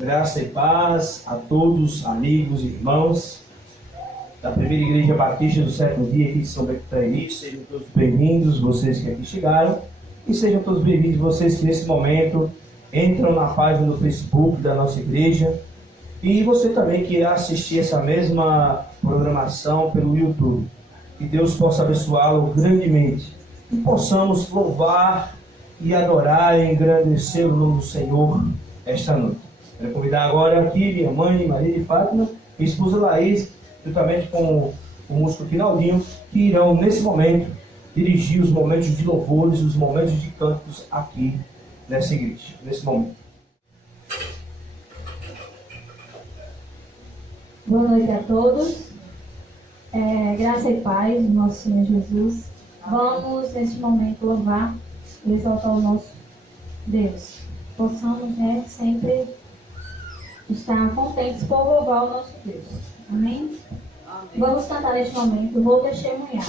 Graça e paz a todos, amigos e irmãos da Primeira Igreja Batista do Sétimo Dia aqui de São Bequitaí. Sejam todos bem-vindos, vocês que aqui chegaram, e sejam todos bem-vindos vocês que nesse momento entram na página do Facebook da nossa igreja, e você também que assistir essa mesma programação pelo YouTube. Que Deus possa abençoá-lo grandemente e possamos louvar e adorar e engrandecer o nome do Senhor esta noite. Quero convidar agora aqui minha mãe, Maria de Fátima, e esposa Laís, juntamente com o músico Quinaldinho, que irão nesse momento dirigir os momentos de louvores, os momentos de cânticos aqui nessa igreja, nesse momento. Boa noite a todos. Graça e paz do nosso Senhor Jesus. Vamos neste momento louvar e exaltar o nosso Deus. Possamos sempre estar contentes por louvar o nosso Deus. Amém? Amém. Vamos cantar neste momento, vou testemunhar.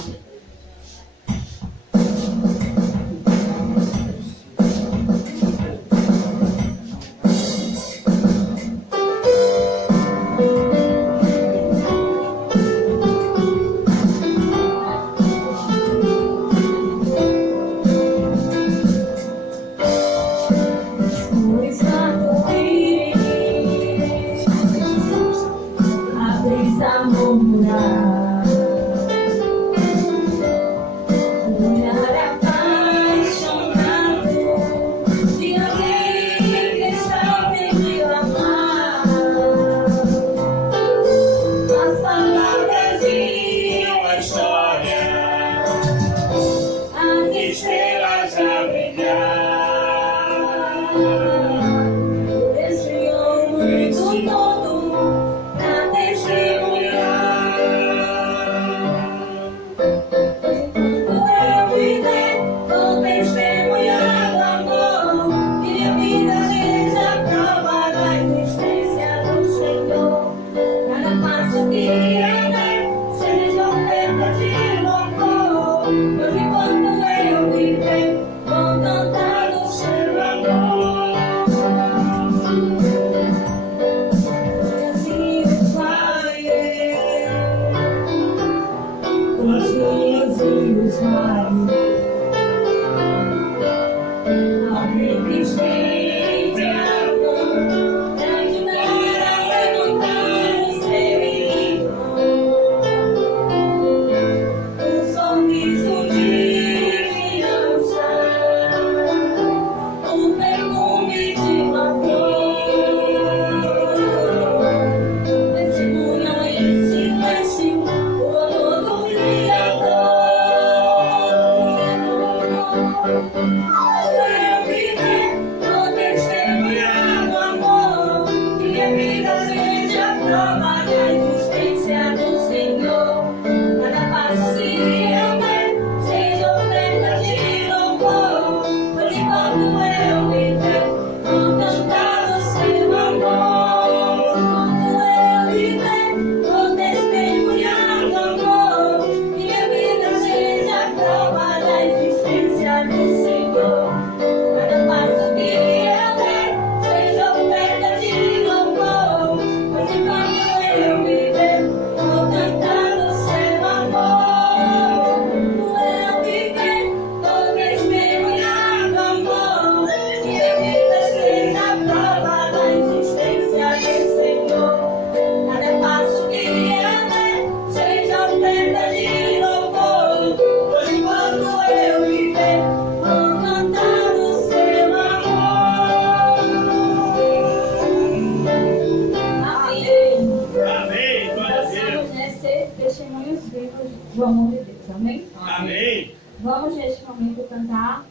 Do amor de Deus, amém? Amém. Vamos neste momento cantar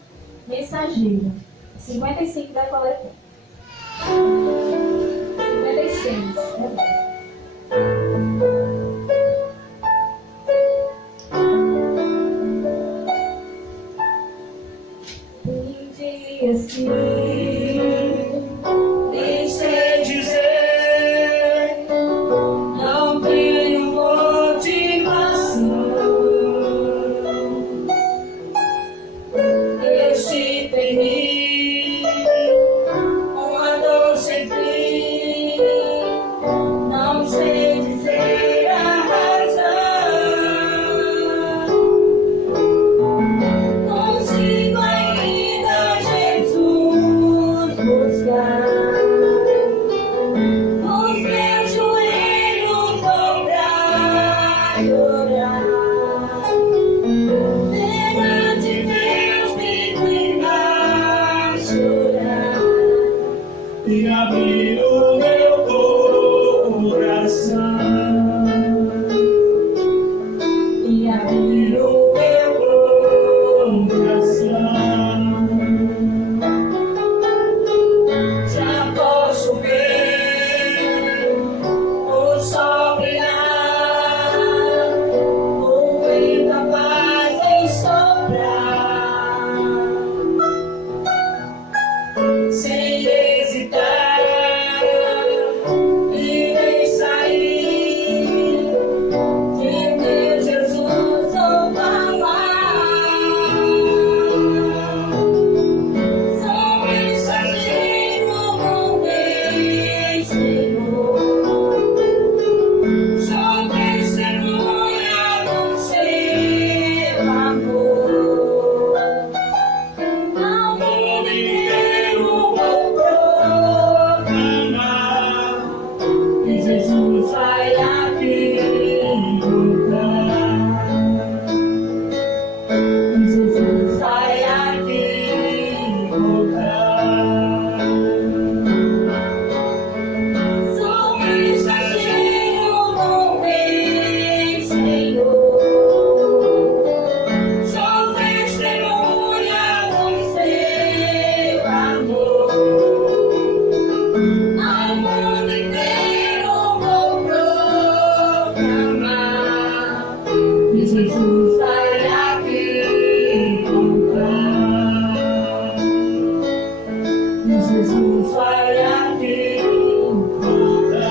Mensageiro, 55 da coletânea. 56, Tem dias que nem sei dizer, não tenho motivação. Este tem uma doce abrir o meu coração e abrir o meu coração. Já posso ver o sol brilhar, o vento a paz em soprar, sem hesitar e nem sair de meu Jesus ou falar. Sou mensageiro com Deus, Senhor. Sou testemunha do seu amor. Ao mundo inteiro vou proclamar que Jesus vai aqui voltar. Que Jesus vai aqui voltar. Sou mensageiro com Deus, Senhor. Sou testemunha do seu amor. Ao mundo inteiro vou proclamar que Jesus vai aqui voltar. Que Jesus vai aqui voltar.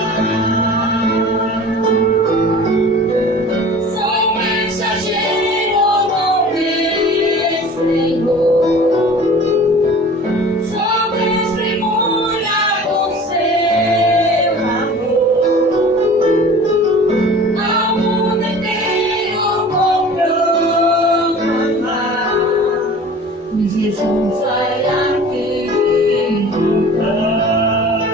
Sou mensageiro com Deus, Senhor. Sou testemunha do seu amor. Ao mundo inteiro vou proclamar que Jesus vai aqui voltar.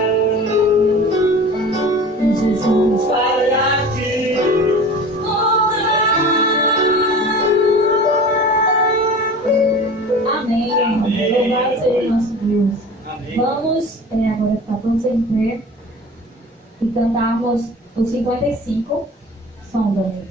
Que Jesus vai aqui voltar. Amém. Louvado seja nosso Deus. Amém. Vamos agora ficar todos em pé e cantarmos o 55, Sonda-me.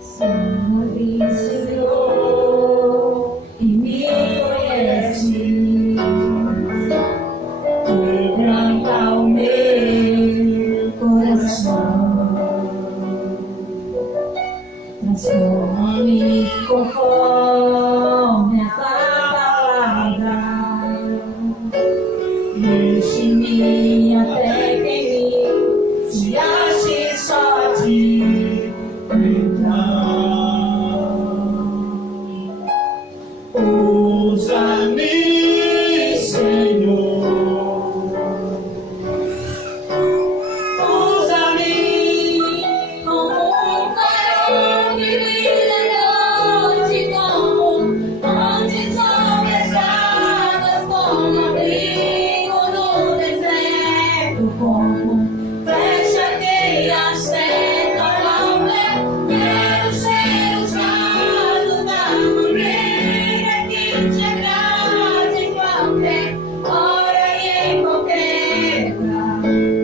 Sonda-me, Senhor, e me conhece. Quebranta o meu coração, transforma-me conforme a tua palavra, deixe-me até que se ache só de Usa-me, Senhor. Usa-me como um farol que brilha à noite, como onde sobe as águas, como abrigo no deserto, como flecha que acerta ao ver. Quero ser usado da maneira que te agrade em qualquer hora e em qualquer lugar.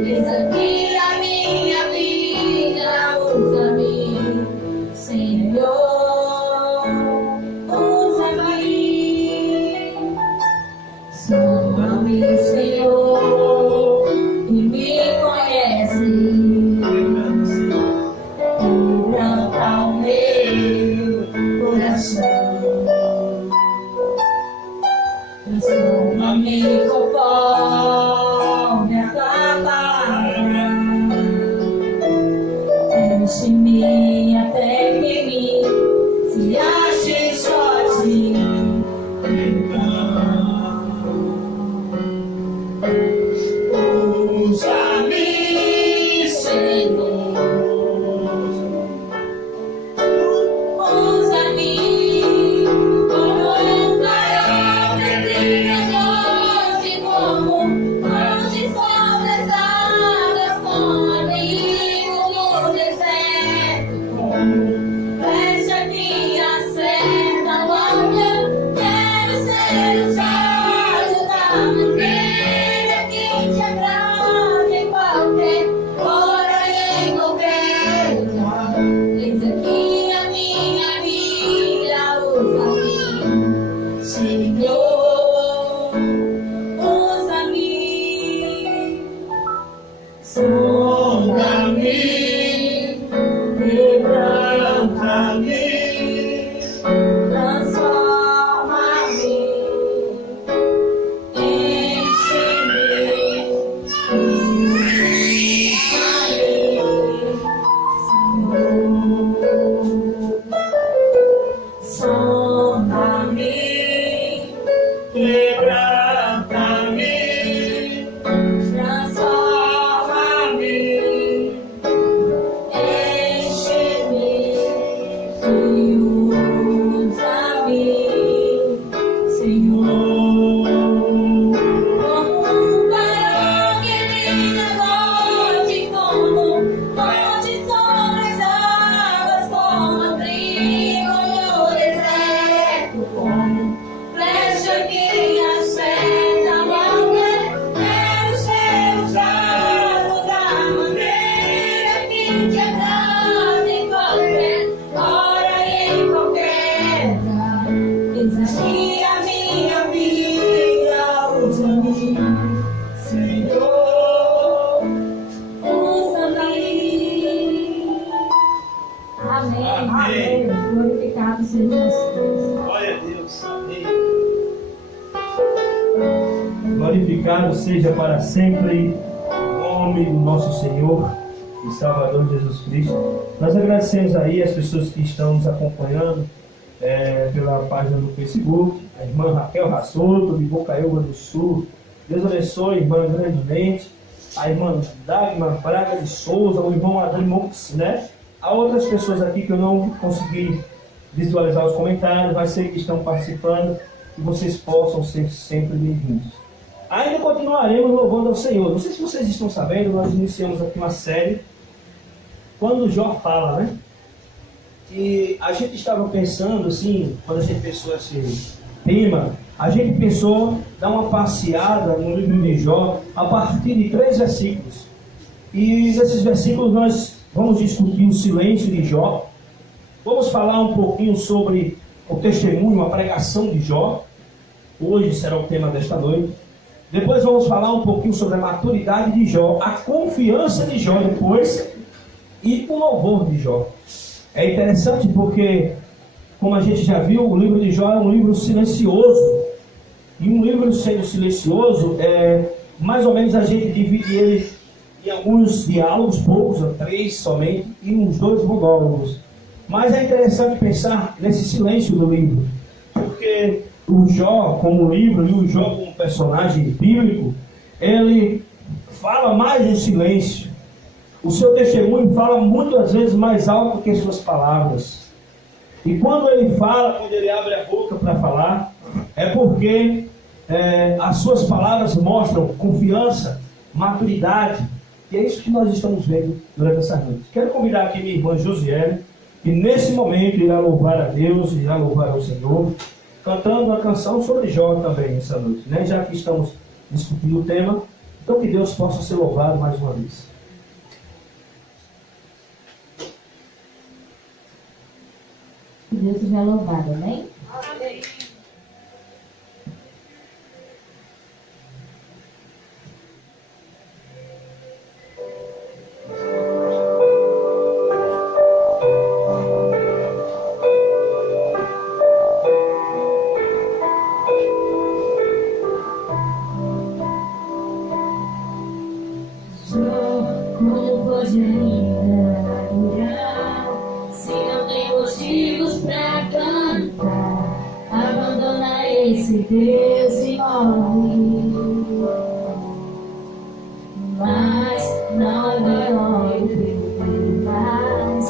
Eis aqui a minha vida, usa-me, Senhor, usa-me. Sonda-me, Senhor, e me conhece. Quebranta o meu coração, transforma-me conforme a tua palavra, enche-me até que me se ache só de glorificado seja para sempre o nome do nosso Senhor e Salvador Jesus Cristo. Nós agradecemos aí as pessoas que estão nos acompanhando pela página do Facebook, a irmã Raquel Rassoto, de Bocaiúva do Sul. Deus abençoe, irmã, grandemente. A irmã Dagmar Braga de Souza, o irmão Adri Montes, né? Há outras pessoas aqui que eu não consegui visualizar os comentários, mas sei que estão participando, e vocês possam ser sempre bem-vindos. Ainda continuaremos louvando ao Senhor. Não sei se vocês estão sabendo, nós iniciamos aqui uma série, Quando Jó Fala, né? E a gente estava pensando, assim, quando a gente pensou esse tema, a gente pensou dar uma passeada no livro de Jó a partir de 3 versículos. E nesses versículos nós vamos discutir o silêncio de Jó. Vamos falar um pouquinho sobre o testemunho, a pregação de Jó. Hoje será o tema desta noite. Depois vamos falar um pouquinho sobre a maturidade de Jó, a confiança de Jó depois e o louvor de Jó. É interessante porque, como a gente já viu, o livro de Jó é um livro silencioso. E um livro sendo silencioso, mais ou menos a gente divide ele em alguns diálogos, poucos, 3 somente, e uns 2 monólogos. Mas é interessante pensar nesse silêncio do livro, porque o Jó como livro e o Jó como personagem bíblico, ele fala mais em silêncio. O seu testemunho fala muitas vezes mais alto que as suas palavras. E quando ele fala, quando ele abre a boca para falar, é porque as suas palavras mostram confiança, maturidade. E é isso que nós estamos vendo durante essa noite. Quero convidar aqui minha irmã Josiele, que nesse momento irá louvar a Deus, irá louvar ao Senhor, cantando uma canção sobre Jó também essa noite, né? Já que estamos discutindo o tema, então que Deus possa ser louvado mais uma vez. Que Deus seja louvado, amém? Amém. Como pode ainda adorar se não tem motivos pra cantar? Abandona esse Deus e morre. Mas não adoro pelo mais.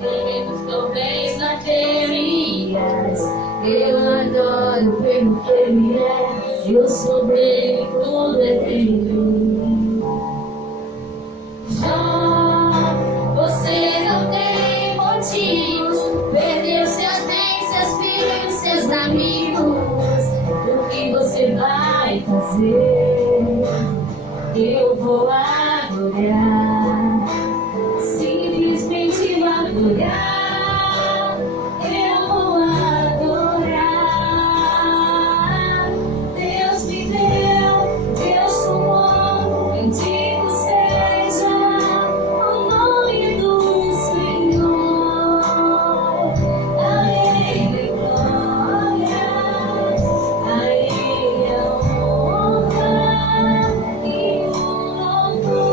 Teremos talvez materiais. Eu adoro pelo que ele é. Eu sou dele, tudo é dele. Você não tem motivos, perdeu seus bens, seus filhos, seus amigos. O que você vai fazer? Eu vou adorar, simplesmente adorar. Eu vou adorar. Deus me deu, Deus tomou, bendito seja o nome do Senhor. A Ele glória, a Ele a honra e o louvor.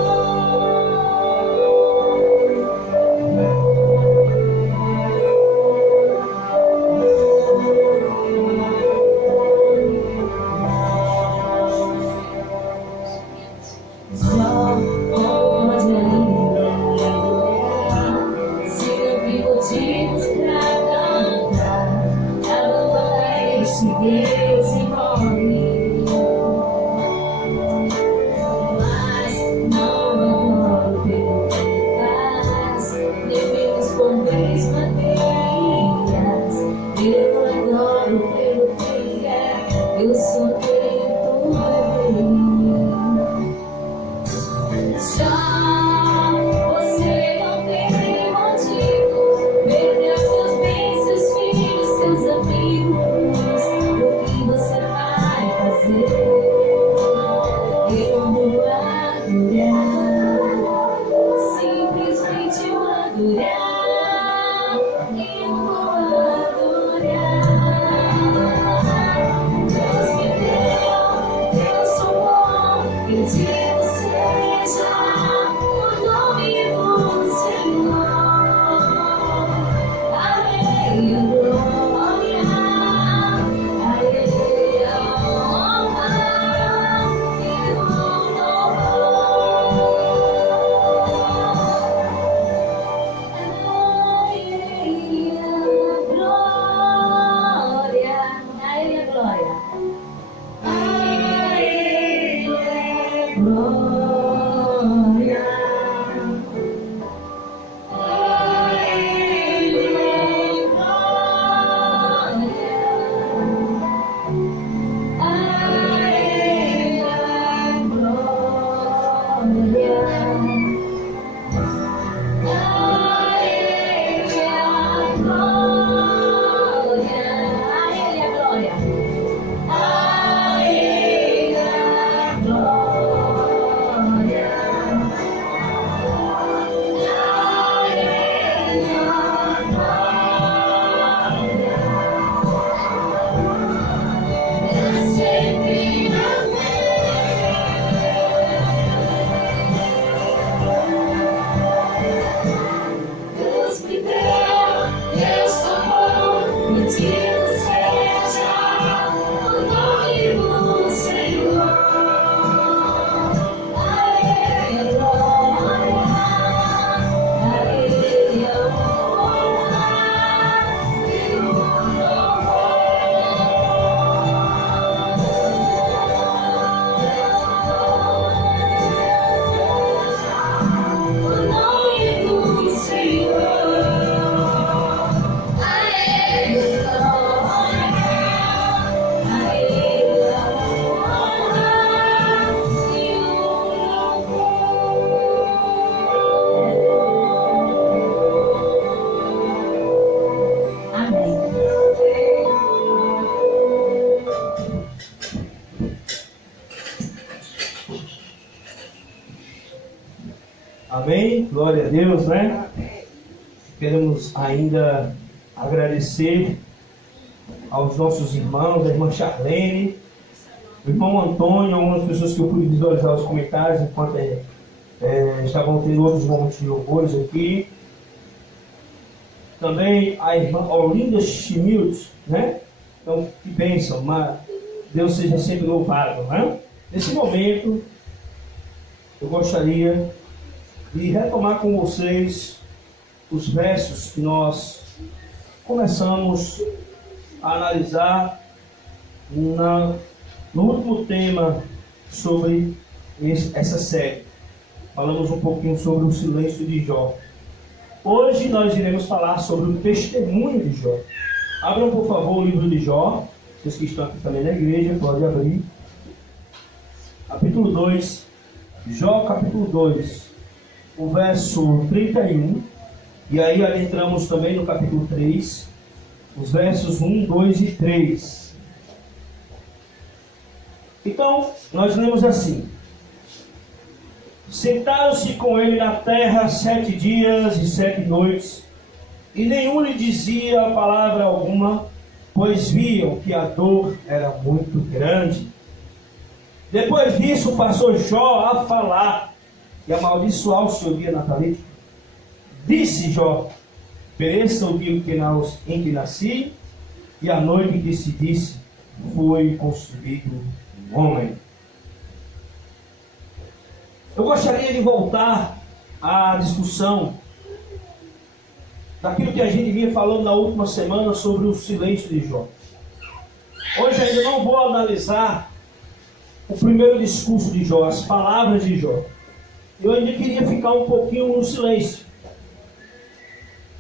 Amém? Glória a Deus, né? Queremos ainda agradecer aos nossos irmãos, a irmã Charlene, o irmão Antônio, algumas pessoas que eu pude visualizar os comentários enquanto estavam tendo outros momentos de louvores aqui. Também a irmã Olinda Schmidt, né? Então, que bênção, mas Deus seja sempre louvado, né? Nesse momento, eu gostaria de retomar com vocês os versos que nós começamos a analisar no último tema sobre essa série. Falamos um pouquinho sobre o silêncio de Jó. Hoje nós iremos falar sobre o testemunho de Jó. Abram, por favor, o livro de Jó. Vocês que estão aqui também na igreja, podem abrir. Capítulo 2. Jó, capítulo 2. O verso 31. E aí entramos também no capítulo 3. Os versos 1, 2 e 3. Então, nós lemos assim: Sentaram-se com ele na terra 7 dias e 7 noites, e nenhum lhe dizia palavra alguma, pois viam que a dor era muito grande. Depois disso passou Jó a falar e amaldiçoar o seu dia natalício. Disse Jó: pereça o dia em que nasci, e a noite que se disse, foi concebido um homem. Eu gostaria de voltar à discussão daquilo que a gente vinha falando na última semana sobre o silêncio de Jó. Hoje ainda não vou analisar o primeiro discurso de Jó, as palavras de Jó. Eu ainda queria ficar um pouquinho no silêncio.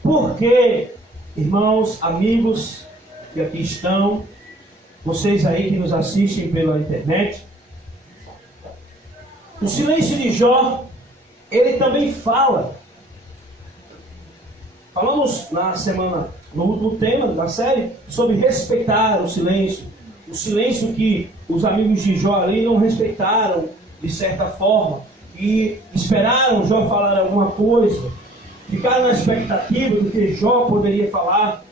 Porque, irmãos, amigos que aqui estão, vocês aí que nos assistem pela internet, o silêncio de Jó, ele também fala. Falamos na semana, no último tema da série, sobre respeitar o silêncio. O silêncio que os amigos de Jó ali não respeitaram, de certa forma, e esperaram Jó falar alguma coisa. Ficaram na expectativa do que Jó poderia falar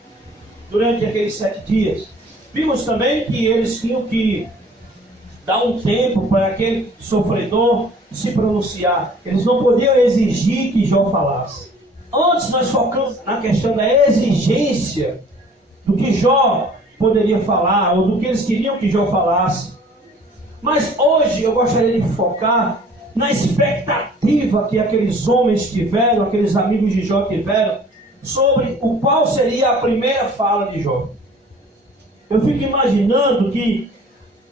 durante aqueles 7 dias. Vimos também que eles tinham que dar um tempo para aquele sofredor se pronunciar. Eles não podiam exigir que Jó falasse. Antes nós focamos na questão da exigência do que Jó poderia falar, ou do que eles queriam que Jó falasse. Mas hoje eu gostaria de focar na expectativa que aqueles homens tiveram, aqueles amigos de Jó tiveram, sobre o qual seria a primeira fala de Jó. Eu fico imaginando que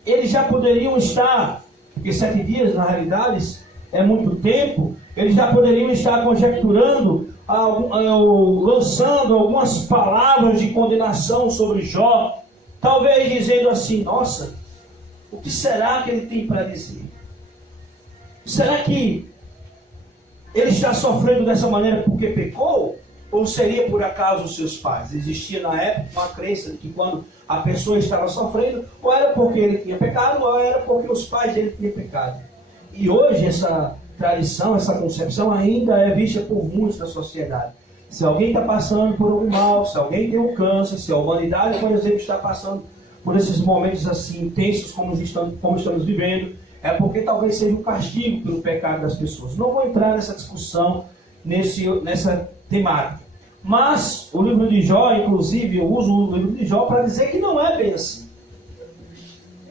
eles já poderiam estar, porque 7 dias na realidade é muito tempo, eles já poderiam estar conjecturando, lançando algumas palavras de condenação sobre Jó, talvez dizendo assim: nossa, o que será que ele tem para dizer? Será que ele está sofrendo dessa maneira porque pecou? Ou seria por acaso os seus pais? Existia na época uma crença de que quando a pessoa estava sofrendo, ou era porque ele tinha pecado, ou era porque os pais dele tinham pecado. E hoje essa tradição, essa concepção ainda é vista por muitos da sociedade. Se alguém está passando por um mal, se alguém tem um câncer, se a humanidade, por exemplo, está passando por esses momentos assim intensos como estamos vivendo, é porque talvez seja um castigo pelo pecado das pessoas. Não vou entrar nessa discussão, nessa temática. Mas o livro de Jó, inclusive, eu uso o livro de Jó para dizer que não é bem assim.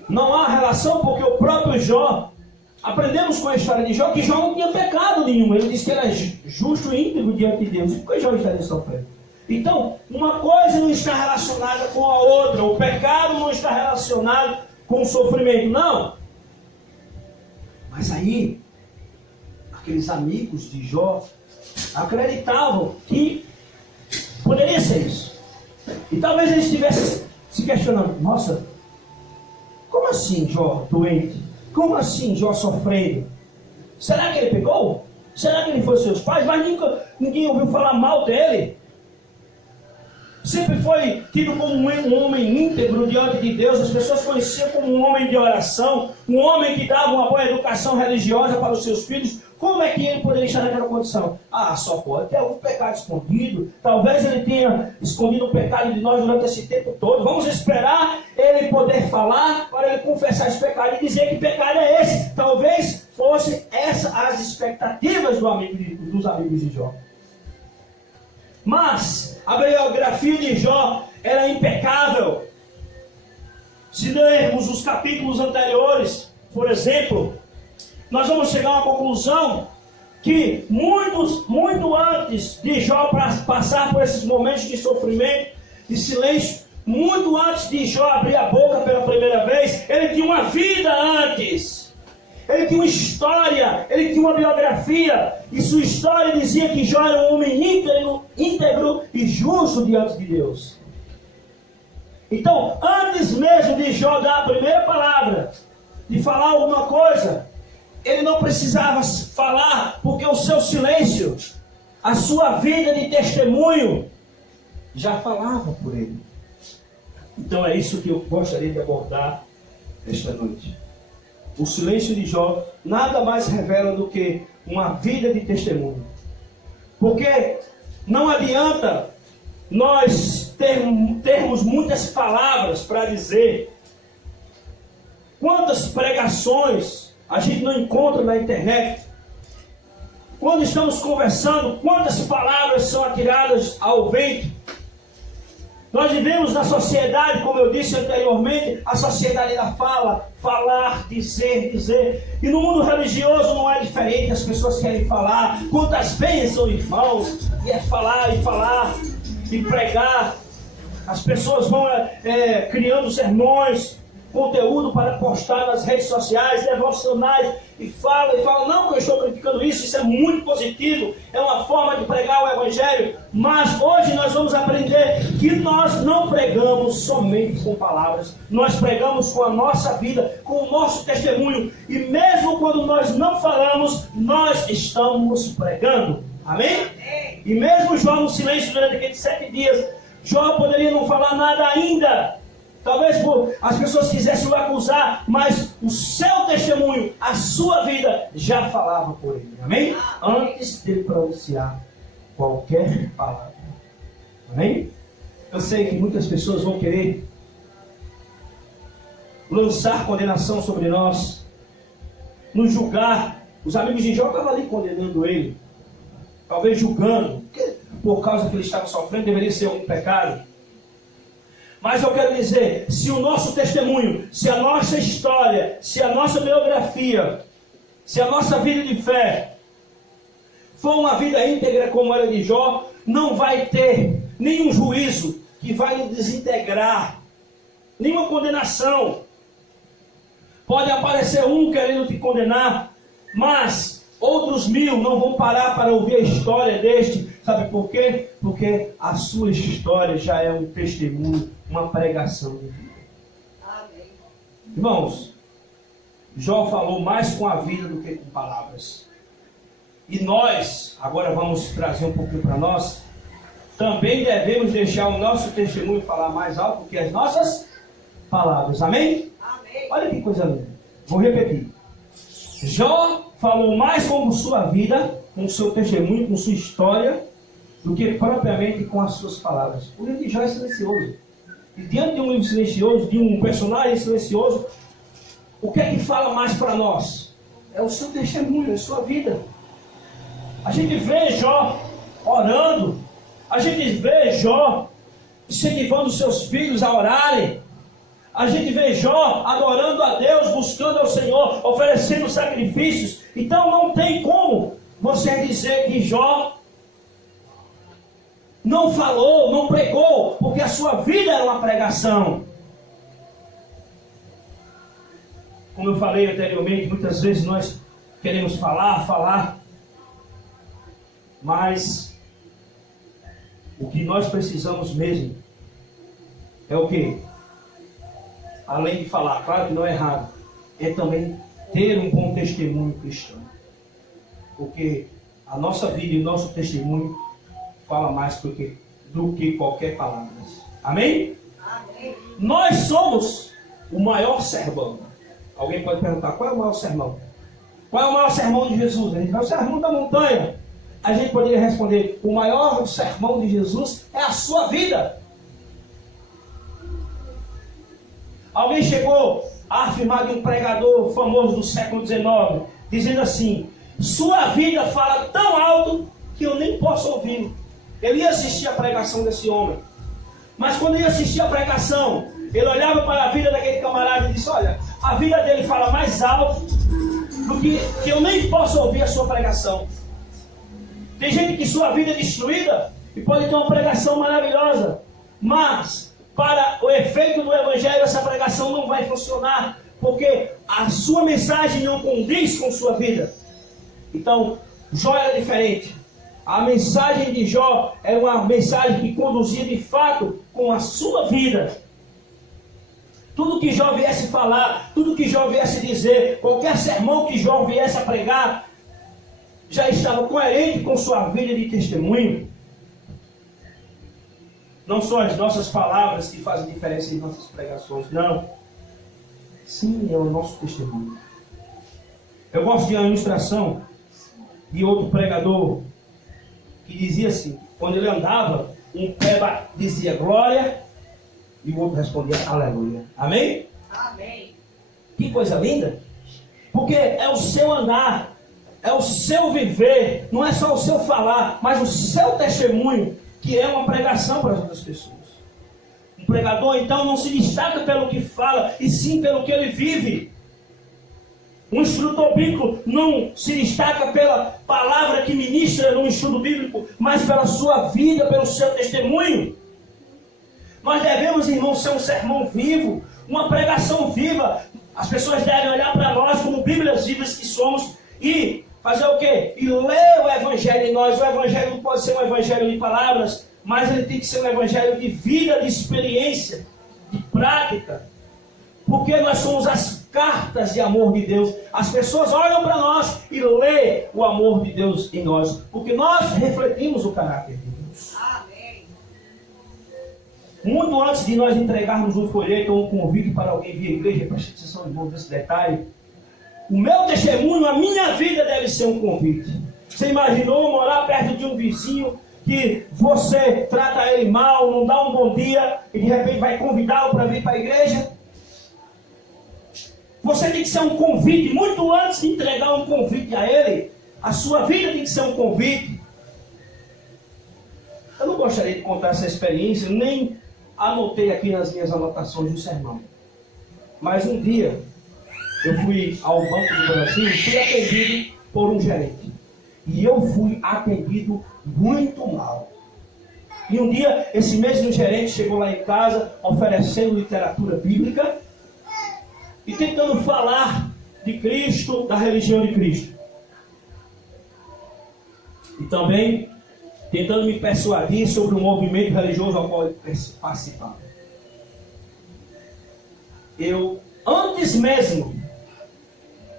Não há relação, porque o próprio Jó, aprendemos com a história de Jó que Jó não tinha pecado nenhum. Ele disse que era justo e íntegro diante de Deus. E por que Jó estaria sofrendo? Então, uma coisa não está relacionada com a outra. O pecado não está relacionado com o sofrimento. Não. Mas aí, aqueles amigos de Jó acreditavam que poderia ser isso. E talvez eles estivessem se questionando: nossa, como assim Jó doente? Como assim Jó sofrendo? Será que ele pecou? Será que ele foi seus pais? Mas ninguém ouviu falar mal dele. Sempre foi tido como um homem íntegro diante de Deus. As pessoas conheciam como um homem de oração, um homem que dava uma boa educação religiosa para os seus filhos. Como é que ele poderia estar naquela condição? Ah, só pode ter algum pecado escondido. Talvez ele tenha escondido o pecado de nós durante esse tempo todo. Vamos esperar ele poder falar para ele confessar esse pecado e dizer que pecado é esse. Talvez fossem essas as expectativas dos amigos de Jó. Mas a biografia de Jó era impecável. Se lermos os capítulos anteriores, por exemplo, nós vamos chegar a uma conclusão que muito antes de Jó passar por esses momentos de sofrimento, de silêncio, muito antes de Jó abrir a boca pela primeira vez, ele tinha uma vida antes. Ele tinha uma história, ele tinha uma biografia, e sua história dizia que Jó era um homem íntegro e justo diante de Deus. Então, antes mesmo de Jó dar a primeira palavra, de falar alguma coisa, ele não precisava falar, porque o seu silêncio, a sua vida de testemunho, já falava por ele. Então é isso que eu gostaria de abordar esta noite. O silêncio de Jó nada mais revela do que uma vida de testemunho. Porque não adianta nós termos muitas palavras para dizer. Quantas pregações a gente não encontra na internet? Quando estamos conversando, quantas palavras são atiradas ao vento? Nós vivemos na sociedade, como eu disse anteriormente, a sociedade da fala, falar, dizer. E no mundo religioso não é diferente, as pessoas querem falar. Quantas bênçãos, irmãos, e é falar e pregar. As pessoas vão criando sermões, conteúdo para postar nas redes sociais, devocionais, e fala, não que eu estou criticando isso é muito positivo, é uma forma de pregar o Evangelho, mas hoje nós vamos aprender que nós não pregamos somente com palavras, nós pregamos com a nossa vida, com o nosso testemunho, e mesmo quando nós não falamos, nós estamos pregando, amém? E mesmo Jó no silêncio durante aqueles 7 dias, Jó poderia não falar nada ainda. Talvez as pessoas quisessem o acusar, mas o seu testemunho, a sua vida, já falava por ele. Amém? Antes de ele pronunciar qualquer palavra. Amém? Eu sei que muitas pessoas vão querer lançar condenação sobre nós, nos julgar. Os amigos de Jó estavam ali condenando ele, talvez julgando, que por causa que ele estava sofrendo deveria ser um pecado. Mas eu quero dizer, se o nosso testemunho, se a nossa história, se a nossa biografia, se a nossa vida de fé for uma vida íntegra como era de Jó, não vai ter nenhum juízo que vai nos desintegrar, nenhuma condenação. Pode aparecer um querendo te condenar, mas outros 1000 não vão parar para ouvir a história deste. Sabe por quê? Porque a sua história já é um testemunho, uma pregação de vida. Amém. Irmãos, Jó falou mais com a vida do que com palavras. E nós, agora vamos trazer um pouquinho para nós, também devemos deixar o nosso testemunho falar mais alto que as nossas palavras. Amém? Amém. Olha que coisa linda. Vou repetir. Jó falou mais com sua vida, com o seu testemunho, com sua história, do que propriamente com as suas palavras. O livro de Jó é silencioso. E diante de um livro silencioso, de um personagem silencioso, o que é que fala mais para nós? É o seu testemunho, é a sua vida. A gente vê Jó orando, a gente vê Jó incentivando seus filhos a orarem, a gente vê Jó adorando a Deus, buscando ao Senhor, oferecendo sacrifícios. Então não tem como você dizer que Jó não falou, não pregou, porque a sua vida era uma pregação. Como eu falei anteriormente, muitas vezes nós queremos falar, mas o que nós precisamos mesmo é o quê? Além de falar, claro que não é errado, é também ter um bom testemunho cristão. Porque a nossa vida e o nosso testemunho fala mais do que qualquer palavra. Amém? Amém? Nós somos o maior sermão. Alguém pode perguntar, qual é o maior sermão? Qual é o maior sermão de Jesus? A gente vai o sermão da montanha. A gente poderia responder, o maior sermão de Jesus é a sua vida. Alguém chegou a afirmar de um pregador famoso do século XIX, dizendo assim, sua vida fala tão alto que eu nem posso ouvir. Ele ia assistir a pregação desse homem. Mas quando ia assistir a pregação, ele olhava para a vida daquele camarada e disse, olha, a vida dele fala mais alto do que eu nem posso ouvir a sua pregação. Tem gente que sua vida é destruída e pode ter uma pregação maravilhosa, mas para o efeito do Evangelho essa pregação não vai funcionar, porque a sua mensagem não condiz com sua vida. Então, Jó era diferente. A mensagem de Jó era uma mensagem que conduzia de fato com a sua vida. Tudo que Jó viesse falar, tudo que Jó viesse dizer, qualquer sermão que Jó viesse a pregar, já estava coerente com sua vida de testemunho. Não são as nossas palavras que fazem diferença em nossas pregações, não. Sim, é o nosso testemunho. Eu gosto de uma ilustração de outro pregador que dizia assim, quando ele andava, um pé dizia glória e o outro respondia aleluia. Amém? Amém. Que coisa linda. Porque é o seu andar, é o seu viver, não é só o seu falar, mas o seu testemunho, que é uma pregação para as outras pessoas. Um pregador, então, não se destaca pelo que fala, e sim pelo que ele vive. Um instrutor bíblico não se destaca pela palavra que ministra no estudo bíblico, mas pela sua vida, pelo seu testemunho. Nós devemos, irmãos, ser um sermão vivo, uma pregação viva. As pessoas devem olhar para nós como Bíblias vivas que somos e fazer o quê? E ler o Evangelho em nós. O Evangelho não pode ser um Evangelho de palavras, mas ele tem que ser um Evangelho de vida, de experiência, de prática. Porque nós somos as cartas de amor de Deus. As pessoas olham para nós e lêem o amor de Deus em nós. Porque nós refletimos o caráter de Deus. Amém. Muito antes de nós entregarmos um folheto ou um convite para alguém vir à igreja, preste atenção nesse detalhe. O meu testemunho, a minha vida deve ser um convite. Você imaginou morar perto de um vizinho que você trata ele mal, não dá um bom dia e de repente vai convidá-lo para vir para a igreja? Você tem que ser um convite. Muito antes de entregar um convite a Ele, a sua vida tem que ser um convite. Eu não gostaria de contar essa experiência, nem anotei aqui nas minhas anotações do sermão. Mas um dia, eu fui ao Banco do Brasil e fui atendido por um gerente. E eu fui atendido muito mal. E um dia, esse mesmo gerente chegou lá em casa, oferecendo literatura bíblica e tentando falar de Cristo, da religião de Cristo. E também tentando me persuadir sobre o movimento religioso ao qual ele participava. Eu, antes mesmo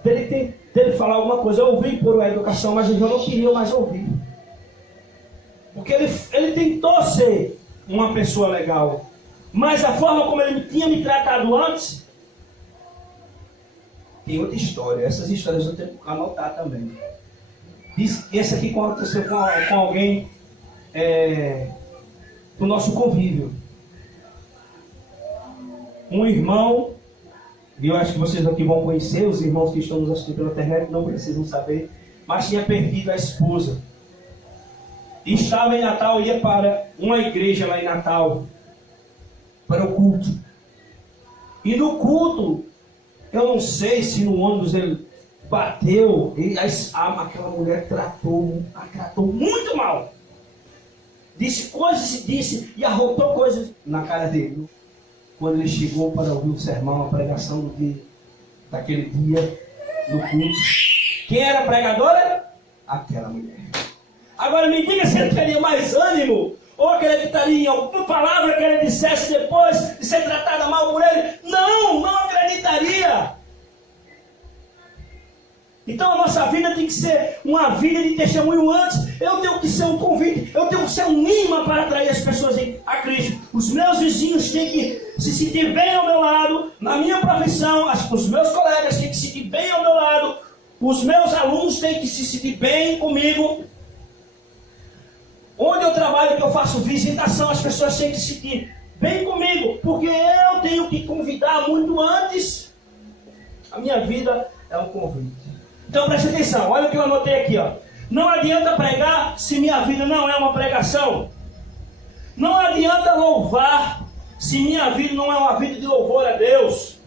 dele falar alguma coisa, eu ouvi por a educação, mas eu já não queria mais ouvir. Porque ele tentou ser uma pessoa legal, mas a forma como ele tinha me tratado antes, tem outra história. Essas histórias eu tenho que anotar também. Esse aqui aconteceu com alguém do nosso convívio. Um irmão, e eu acho que vocês aqui vão conhecer, os irmãos que estão nos assistindo pela internet não precisam saber, mas tinha perdido a esposa. E estava em Natal, ia para uma igreja lá em Natal, para o culto. E no culto, eu não sei se no ônibus ele bateu, e aquela mulher tratou muito mal. Disse coisas e arrotou coisas na cara dele. Quando ele chegou para ouvir o sermão, a pregação daquele dia, no culto. Quem era a pregadora? Aquela mulher. Agora me diga se ele teria mais ânimo, ou acreditaria em alguma palavra que ele dissesse depois de ser tratada mal por ele. Não acreditaria. Então a nossa vida tem que ser uma vida de testemunho antes. Eu tenho que ser um convite, eu tenho que ser um imã para atrair as pessoas a Cristo. Os meus vizinhos têm que se sentir bem ao meu lado, na minha profissão, os meus colegas têm que se sentir bem ao meu lado, os meus alunos têm que se sentir bem comigo. Onde eu trabalho, que eu faço visitação, as pessoas têm que se sentir bem comigo, porque eu tenho que convidar muito antes. A minha vida é um convite. Então preste atenção, olha o que eu anotei aqui, ó. Não adianta pregar se minha vida não é uma pregação. Não adianta louvar se minha vida não é uma vida de louvor a Deus.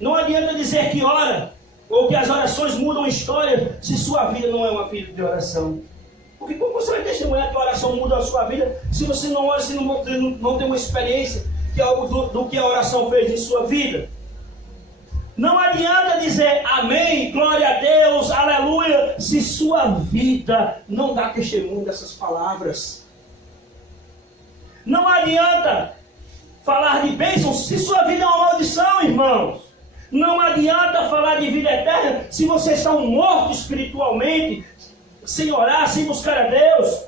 Não adianta dizer que ora, ou que as orações mudam história, se sua vida não é uma vida de oração. Porque como você vai testemunhar que a oração muda a sua vida, se você não ora, se não tem uma experiência do que a oração fez em sua vida? Não adianta dizer amém, glória a Deus, aleluia, se sua vida não dá testemunho dessas palavras. Não adianta falar de bênçãos se sua vida é uma maldição, irmãos. Não adianta falar de vida eterna se vocês estão mortos espiritualmente, sem orar, sem buscar a Deus.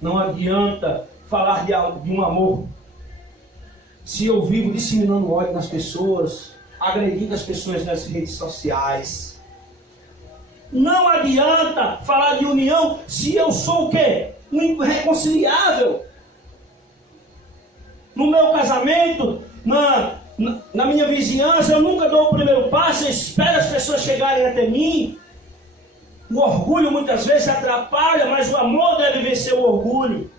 Não adianta falar de um amor se eu vivo disseminando ódio nas pessoas, agredindo as pessoas nas redes sociais. Não adianta falar de união se eu sou o quê? Um irreconciliável. No meu casamento, na minha vizinhança, eu nunca dou o primeiro passo, eu espero as pessoas chegarem até mim. O orgulho muitas vezes atrapalha, mas o amor deve vencer o orgulho.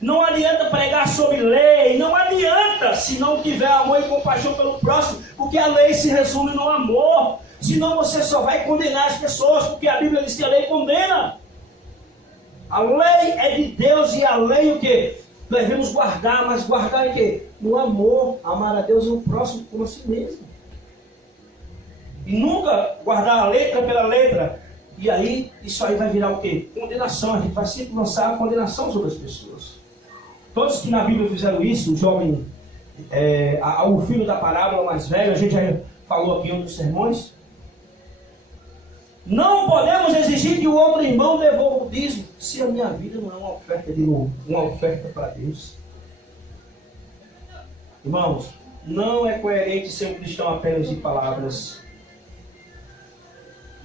Não adianta pregar sobre lei, não adianta se não tiver amor e compaixão pelo próximo, porque a lei se resume no amor. Senão você só vai condenar as pessoas, porque a Bíblia diz que a lei condena. A lei é de Deus e a lei o quê? Devemos guardar, mas guardar em quê? No amor, amar a Deus e o próximo como a si mesmo. E nunca guardar a letra pela letra. E aí, isso aí vai virar o quê? Condenação. A gente vai sempre lançar a condenação sobre as pessoas. Todos que na Bíblia fizeram isso, o jovem, o filho da parábola mais velho, a gente já falou aqui em um dos sermões. Não podemos exigir que o outro irmão devolva o dízimo se a minha vida não é uma oferta para Deus. Irmãos, não é coerente ser um cristão apenas de palavras,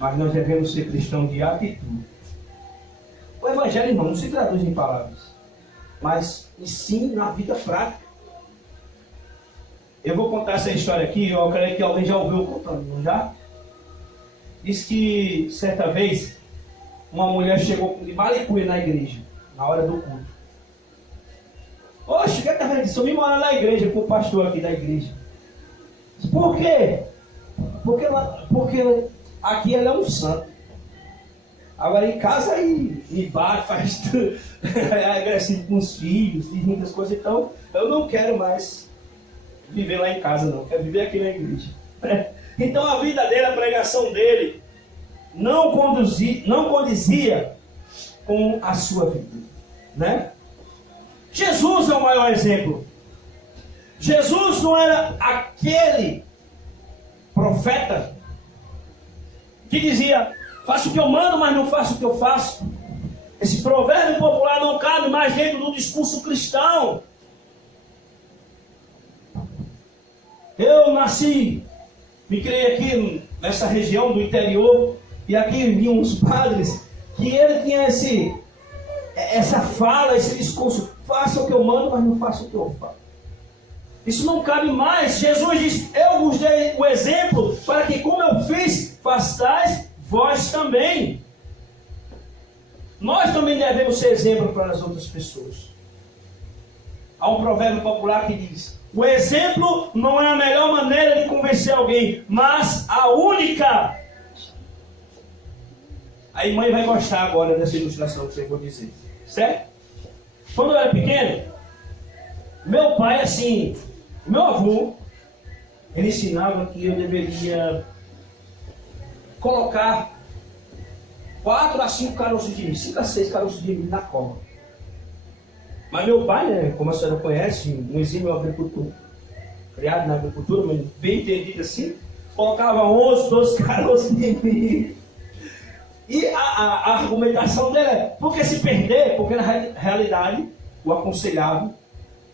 mas nós devemos ser cristãos de atitude. O evangelho, irmão, não se traduz em palavras, mas sim na vida prática. Eu vou contar essa história aqui, eu creio que alguém já ouviu contando, não já? Diz que, certa vez, uma mulher chegou de malicuia na igreja, na hora do culto. Oxe, o que está vendo isso? Eu vim morar na igreja com o pastor aqui da igreja. Por quê? Porque aqui ela é um santo. Agora em casa e bar, faz tudo. É agressivo com os filhos, diz muitas coisas. Então eu não quero mais viver lá em casa, não. Quero viver aqui na igreja. Então a vida dele, a pregação dele, não condizia com a sua vida, né? Jesus é o maior exemplo. Jesus não era aquele profeta que dizia: faço o que eu mando, mas não faço o que eu faço. Esse provérbio popular não cabe mais dentro do discurso cristão. Eu nasci, me criei aqui nessa região do interior, e aqui vinham uns padres que ele tinha essa fala, esse discurso: faça o que eu mando, mas não faça o que eu faço. Isso não cabe mais. Jesus diz: eu vos dei o exemplo para que, como eu fiz, façais vós também. Nós também devemos ser exemplo para as outras pessoas. Há um provérbio popular que diz: o exemplo não é a melhor maneira de convencer alguém, mas a única. A mãe vai gostar agora dessa ilustração que eu vou dizer, certo? Quando eu era pequeno, meu pai, meu avô, ele ensinava que eu deveria colocar 4 a 5 caroços de milho, 5 a 6 caroços de milho na cova. Mas meu pai, né, como a senhora conhece, um exímio agricultor, criado na agricultura, mas bem entendido assim, colocava 11, 12 caroços de milho. E a argumentação dele é: porque se perder, porque na realidade o aconselhável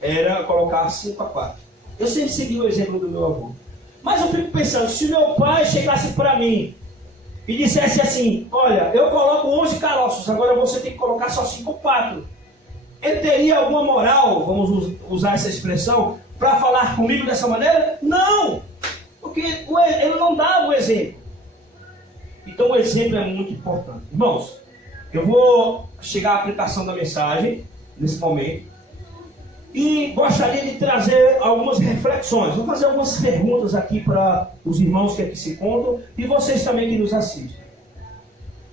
era colocar 5 a 4. Eu sempre segui o exemplo do meu avô. Mas eu fico pensando, se meu pai chegasse para mim e dissesse assim: olha, eu coloco 11 caroços, agora você tem que colocar só 5 ou 4. Ele teria alguma moral, vamos usar essa expressão, para falar comigo dessa maneira? Não! Porque ele não dava o exemplo. Então o exemplo é muito importante. Irmãos, eu vou chegar à aplicação da mensagem nesse momento e gostaria de trazer algumas reflexões. Vou fazer algumas perguntas aqui para os irmãos que aqui se encontram e vocês também que nos assistem.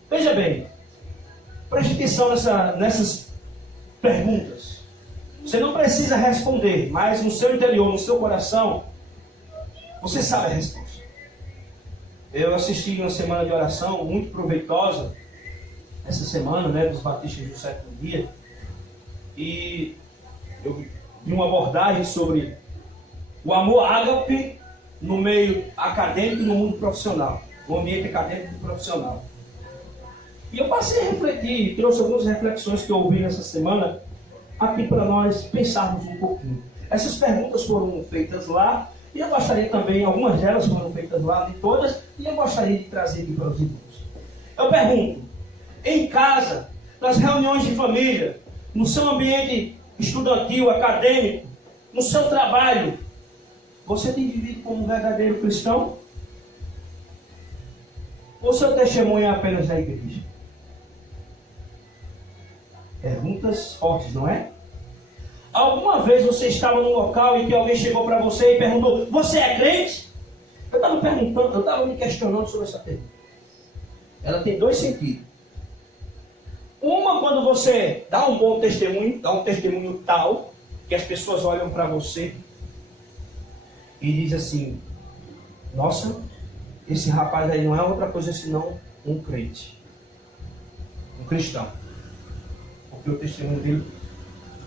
Veja bem, preste atenção nessas perguntas. Você não precisa responder, mas no seu interior, no seu coração, você sabe a resposta. Eu assisti uma semana de oração muito proveitosa, essa semana, né, dos batistas do sétimo dia, e eu vi uma abordagem sobre o amor ágape no meio acadêmico e no mundo profissional, no ambiente acadêmico e profissional. E eu passei a refletir, trouxe algumas reflexões que eu ouvi nessa semana, aqui para nós pensarmos um pouquinho. Essas perguntas foram feitas lá, e eu gostaria também, algumas delas foram feitas lá, de todas, e eu gostaria de trazer aqui para os irmãos. Eu pergunto: em casa, nas reuniões de família, no seu ambiente estudantil, acadêmico, no seu trabalho, você tem vivido como um verdadeiro cristão? Ou seu testemunho é apenas da igreja? Perguntas fortes, não é? Alguma vez você estava num local em que alguém chegou para você e perguntou: você é crente? Eu estava me questionando sobre essa pergunta. Ela tem 2 sentidos. Uma, quando você dá um bom testemunho, dá um testemunho tal, que as pessoas olham para você e dizem assim: nossa, esse rapaz aí não é outra coisa senão um crente, um cristão. Porque o testemunho dele,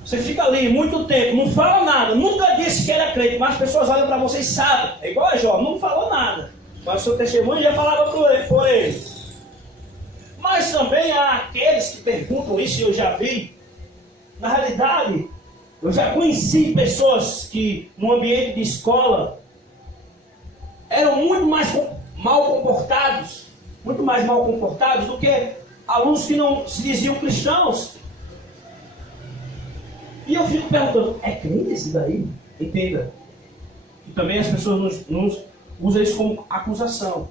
você fica ali muito tempo, não fala nada, nunca disse que era crente, mas as pessoas olham para você e sabem. É igual a Jó, não falou nada, mas o seu testemunho já falava por ele. Mas também há aqueles que perguntam isso, e eu já vi. Na realidade, eu já conheci pessoas que no ambiente de escola eram muito mais mal comportados do que alunos que não se diziam cristãos. E eu fico perguntando: é crente esse daí? Entenda. que também as pessoas nos usam isso como acusação.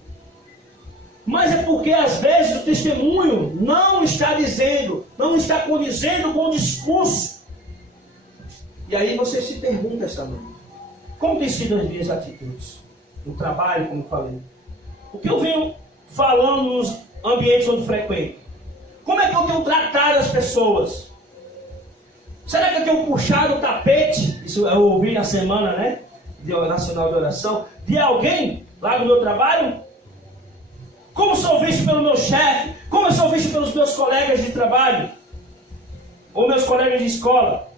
Mas é porque às vezes o testemunho não está dizendo, não está condizendo com o discurso. E aí você se pergunta esta noite: como tem sido as minhas atitudes? No trabalho, como eu falei. O que eu venho falando nos ambientes onde frequento? Como é que eu tenho tratado as pessoas? Será que eu tenho puxado o tapete? Isso eu ouvi na semana, né? Nacional de Oração. De alguém lá no meu trabalho? Como sou visto pelo meu chefe? Como eu sou visto pelos meus colegas de trabalho? Ou meus colegas de escola?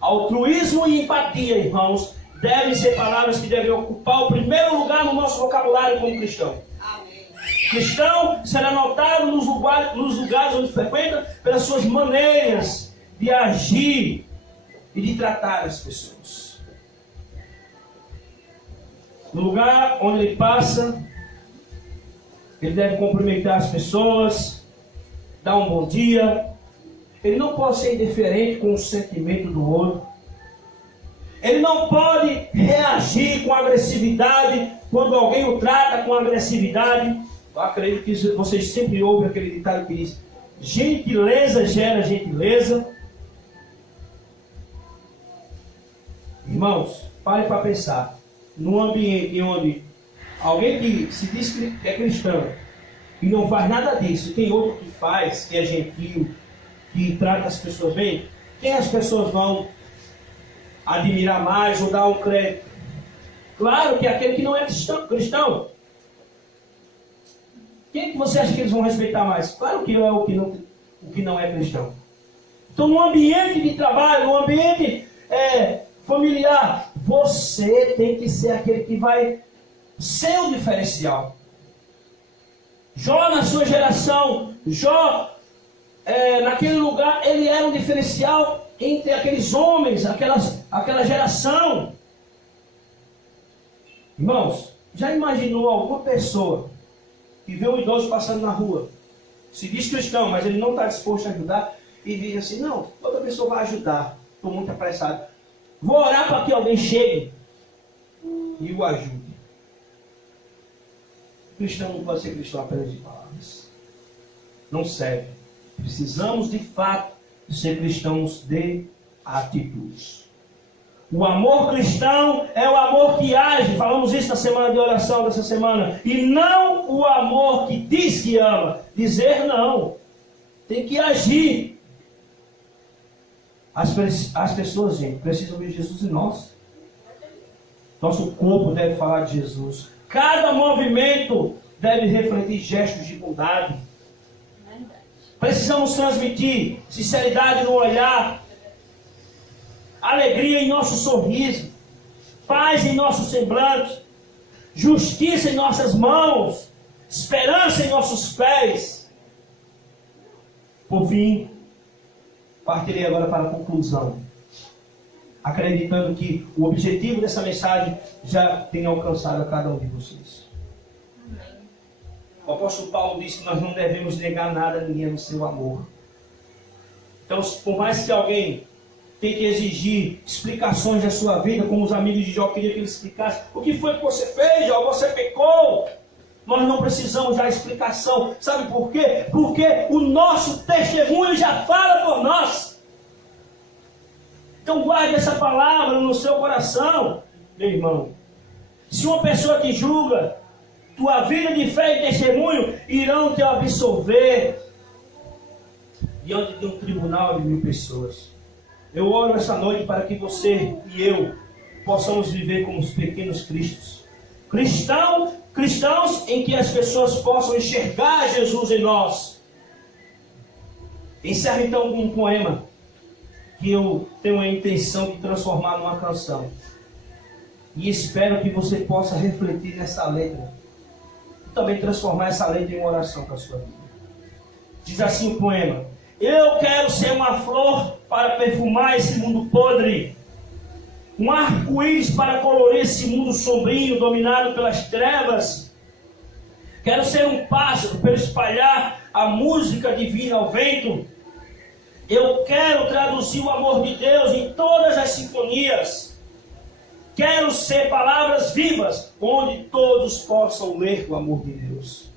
Altruísmo e empatia, irmãos, devem ser palavras que devem ocupar o primeiro lugar no nosso vocabulário como cristão. Amém. Cristão será notado nos lugares onde frequenta pelas suas maneiras de agir e de tratar as pessoas. No lugar onde ele passa, ele deve cumprimentar as pessoas, dar um bom dia. Ele não pode ser indiferente com o sentimento do outro. Ele não pode reagir com agressividade quando alguém o trata com agressividade. Eu acredito que vocês sempre ouvem aquele ditado que diz: gentileza gera gentileza. Irmãos, pare para pensar. Num ambiente onde alguém que se diz que é cristão e não faz nada disso, tem outro que faz, que é gentil, que trata as pessoas bem, quem as pessoas vão admirar mais ou dar um crédito? Claro que é aquele que não é cristão. Quem que você acha que eles vão respeitar mais? Claro que é o que não é cristão. Então, no ambiente de trabalho, no ambiente familiar, você tem que ser aquele que vai ser o diferencial. Jó, na sua geração, naquele lugar, ele era um diferencial entre aqueles homens, aquela geração. Irmãos, já imaginou alguma pessoa que vê um idoso passando na rua, se diz cristão, mas ele não está disposto a ajudar, e diz assim: não, outra pessoa vai ajudar, estou muito apressado, vou orar para que alguém chegue e o ajude. O cristão não pode ser cristão apenas de palavras. Não serve. Precisamos de fato ser cristãos de atitudes. O amor cristão é o amor que age. Falamos isso na semana de oração dessa semana. E não o amor que diz que ama. Dizer não. Tem que agir. As pessoas, gente, precisam ver Jesus em nós. Nosso corpo deve falar de Jesus. Cada movimento deve refletir gestos de bondade. Precisamos transmitir sinceridade no olhar, alegria em nosso sorriso, paz em nosso semblante, justiça em nossas mãos, esperança em nossos pés. Por fim, partirei agora para a conclusão, acreditando que o objetivo dessa mensagem já tem alcançado a cada um de vocês. O apóstolo Paulo disse que nós não devemos negar nada a ninguém no seu amor. Então, por mais que alguém tenha que exigir explicações da sua vida, como os amigos de Jó queriam que ele explicasse: o que foi que você fez, Jó? Você pecou. Nós não precisamos dar explicação. Sabe por quê? Porque o nosso testemunho já fala por nós. Então guarde essa palavra no seu coração, meu irmão. Se uma pessoa te julga, tua vida de fé e testemunho irão te absolver diante de um tribunal de 1000 pessoas. Eu oro essa noite para que você e eu possamos viver como os pequenos cristos. Cristãos em que as pessoas possam enxergar Jesus em nós. Encerro então com um poema que eu tenho a intenção de transformar numa canção. E espero que você possa refletir nessa letra. E também transformar essa letra em uma oração para a sua vida. Diz assim o poema: eu quero ser uma flor para perfumar esse mundo podre. Um arco-íris para colorir esse mundo sombrio, dominado pelas trevas. Quero ser um pássaro para espalhar a música divina ao vento. Eu quero traduzir o amor de Deus em todas as sinfonias. Quero ser palavras vivas, onde todos possam ler o amor de Deus.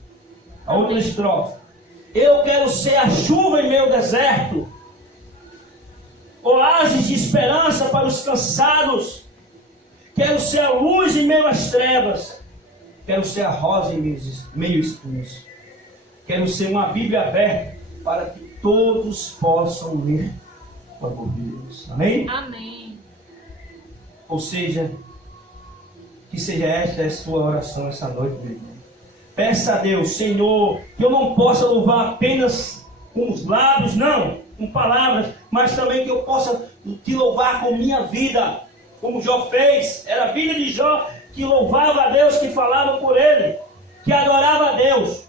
A outra estrofe. Eu quero ser a chuva em meu deserto, oásis de esperança para os cansados. Quero ser a luz em meio às trevas. Quero ser a rosa em meio espinhos. Quero ser uma Bíblia aberta para que todos possam ler o amor de Deus. Amém? Amém. Ou seja, que seja esta a sua oração essa noite, meu irmão. Peça a Deus, Senhor, que eu não possa louvar apenas com os lábios, não, com palavras, mas também que eu possa te louvar com minha vida, como Jó fez. Era a vida de Jó que louvava a Deus, que falava por ele, que adorava a Deus.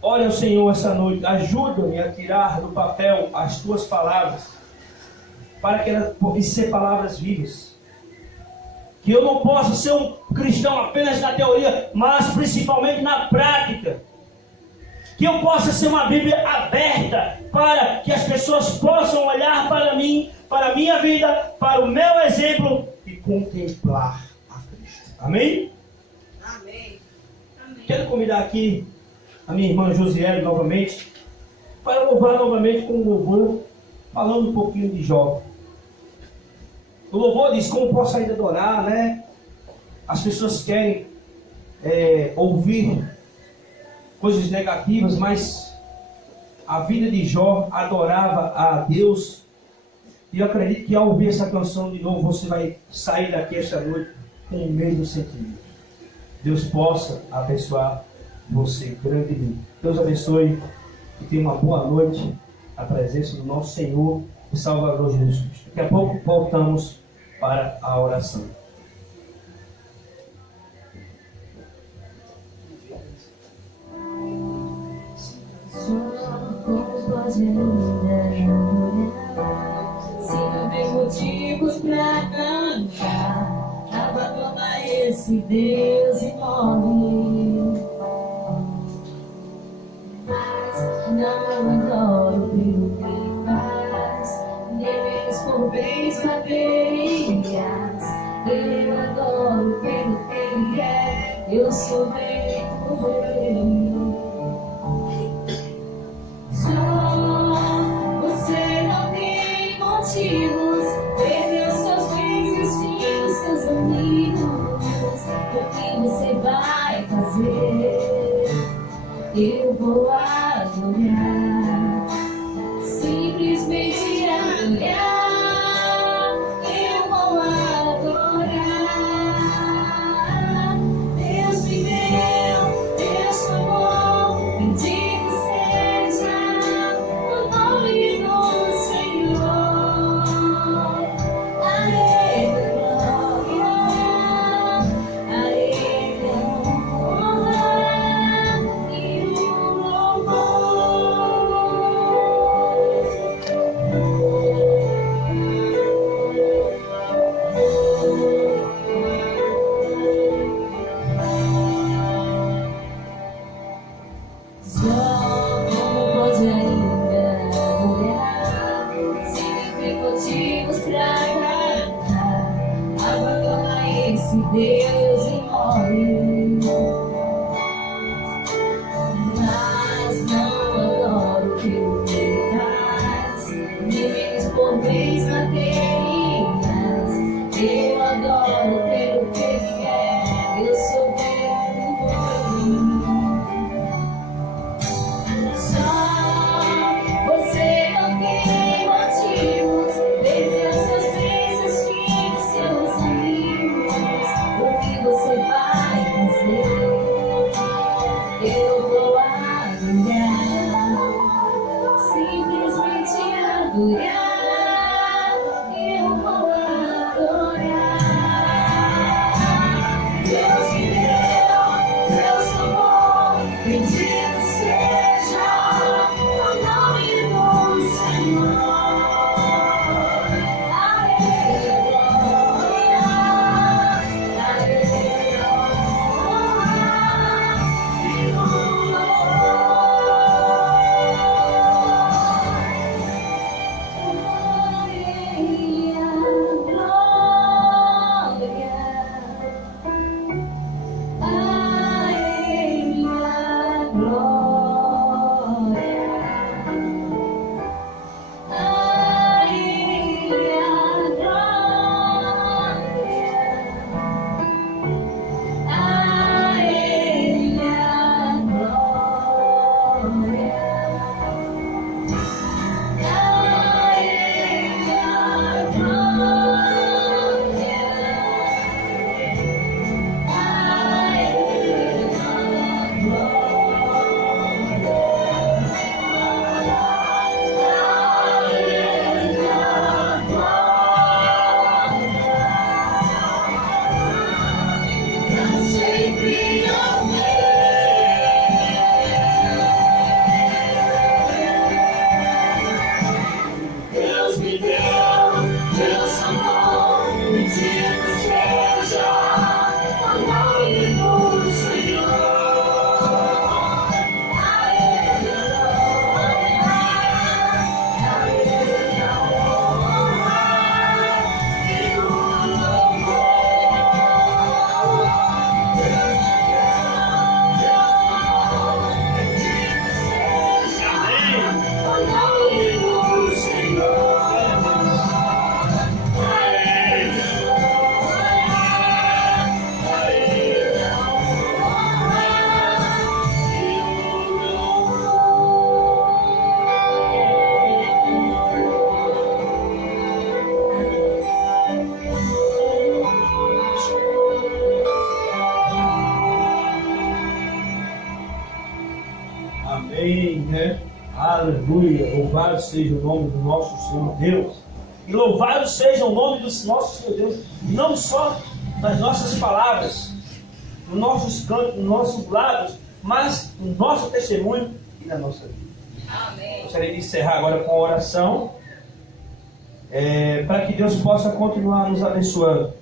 Olha, Senhor, essa noite, ajuda-me a tirar do papel as tuas palavras, para que elas possam ser palavras vivas. Que eu não possa ser um cristão apenas na teoria, mas principalmente na prática. Que eu possa ser uma Bíblia aberta para que as pessoas possam olhar para mim, para a minha vida, para o meu exemplo e contemplar a Cristo. Amém? Amém. Quero convidar aqui a minha irmã Josiele novamente, para louvar novamente com o louvor, falando um pouquinho de Jó. O louvor diz, como posso ainda adorar, né? As pessoas querem ouvir coisas negativas, mas a vida de Jó adorava a Deus. E eu acredito que ao ouvir essa canção de novo, você vai sair daqui esta noite com o mesmo sentimento. Deus possa abençoar você grandemente. Deus abençoe e tenha uma boa noite na presença do nosso Senhor e Salvador Jesus Cristo. Daqui a pouco voltamos para a oração. Se não tem motivos pra cantar, abandona esse Deus e morre. Mas não adoro pelo que faz, nem menos por bens materiais. Eu adoro pelo que ele é, eu sou feito por ele. Você não tem motivos, perdeu seus bens, seus filhos, seus amigos. O que você vai fazer? Eu vou adorar, simplesmente adorar. Eu vou adorar. Deus me deu, Deus tomou, bendito seja o nome do Senhor. A Ele glória, a Ele honra e o louvor. Só como pode ainda olhar, se nem tem motivos pra cantar, abandona esse Deus e morre. Mas não adoro pelo que ele faz, nem menos por bens materiais. Eu adoro pelo que ele é, eu sou feito por ele. Só você não tem motivos, perdeu seus bens, seus filhos, seus amigos. O que Amém, né? Aleluia. Louvado seja o nome do nosso Senhor Deus. E louvado seja o nome do nosso Senhor Deus, não só nas nossas palavras, nos nossos cantos, nos nossos lábios, mas no nosso testemunho e na nossa vida. Amém. Gostaria de encerrar agora com a oração, para que Deus possa continuar nos abençoando,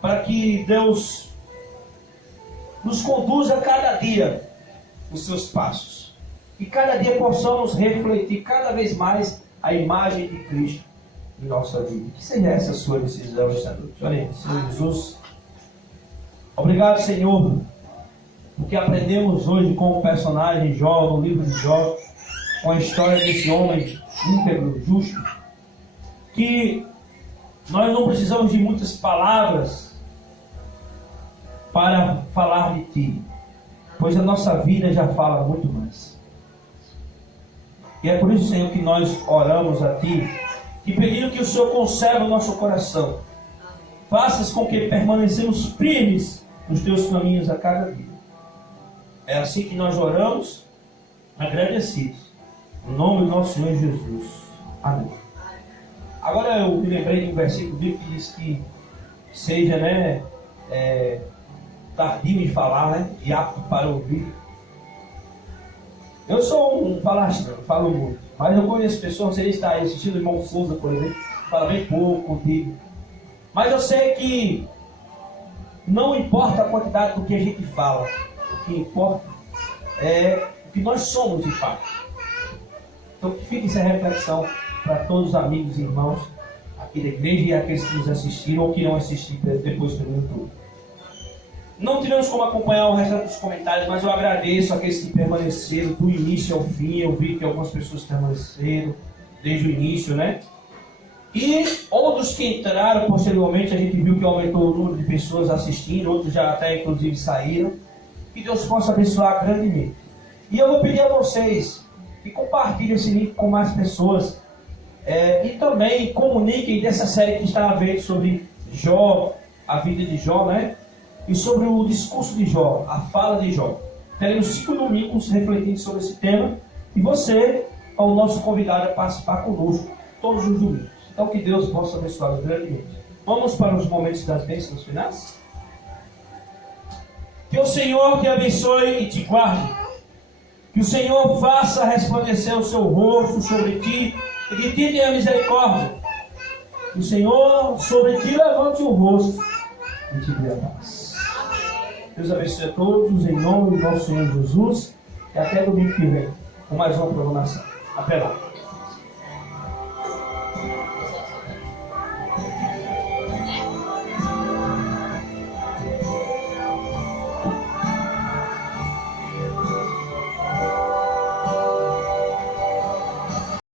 para que Deus nos conduza cada dia nos seus passos, e cada dia possamos refletir cada vez mais a imagem de Cristo em nossa vida. Que seja essa a sua decisão esta noite. Oremos. Senhor Jesus, obrigado, Senhor, porque aprendemos hoje com o personagem Jó, no livro de Jó, com a história desse homem íntegro, justo, que nós não precisamos de muitas palavras para falar de Ti, pois a nossa vida já fala muito mais. E é por isso, Senhor, que nós oramos a Ti e pedindo que o Senhor conserve o nosso coração. Faças com que permanecemos firmes nos Teus caminhos a cada dia. É assim que nós oramos, agradecidos. Em nome do nosso Senhor Jesus. Amém. Agora eu me lembrei de um versículo bíblico que diz que seja, tardio em falar, e apto para ouvir. Eu sou um palastrão, falo muito, mas eu conheço pessoas, você está aí assistindo o irmão Souza, por exemplo, fala bem pouco contigo. Mas eu sei que não importa a quantidade do que a gente fala, o que importa é o que nós somos de fato. Então que fique essa reflexão para todos os amigos e irmãos aqui da igreja e aqueles que nos assistiram ou que irão assistir depois pelo YouTube. Não tivemos como acompanhar o restante dos comentários, mas eu agradeço aqueles que permaneceram do início ao fim. Eu vi que algumas pessoas permaneceram desde o início, E outros que entraram posteriormente, a gente viu que aumentou o número de pessoas assistindo, outros já até inclusive saíram. Que Deus possa abençoar grandemente. E eu vou pedir a vocês que compartilhem esse link com mais pessoas, e também comuniquem dessa série que está havendo sobre Jó, a vida de Jó, E sobre o discurso de Jó, a fala de Jó. Teremos 5 domingos refletindo sobre esse tema. E você é o nosso convidado a participar conosco todos os domingos. Então que Deus possa abençoá-lo grandemente. Vamos para os momentos das bênçãos finais? Que o Senhor te abençoe e te guarde. Que o Senhor faça resplandecer o seu rosto sobre ti e de ti tenha misericórdia. Que o Senhor sobre ti levante o rosto e te dê a paz. Deus abençoe a todos, em nome do nosso Senhor Jesus, e até domingo que vem, com mais uma programação. Até lá.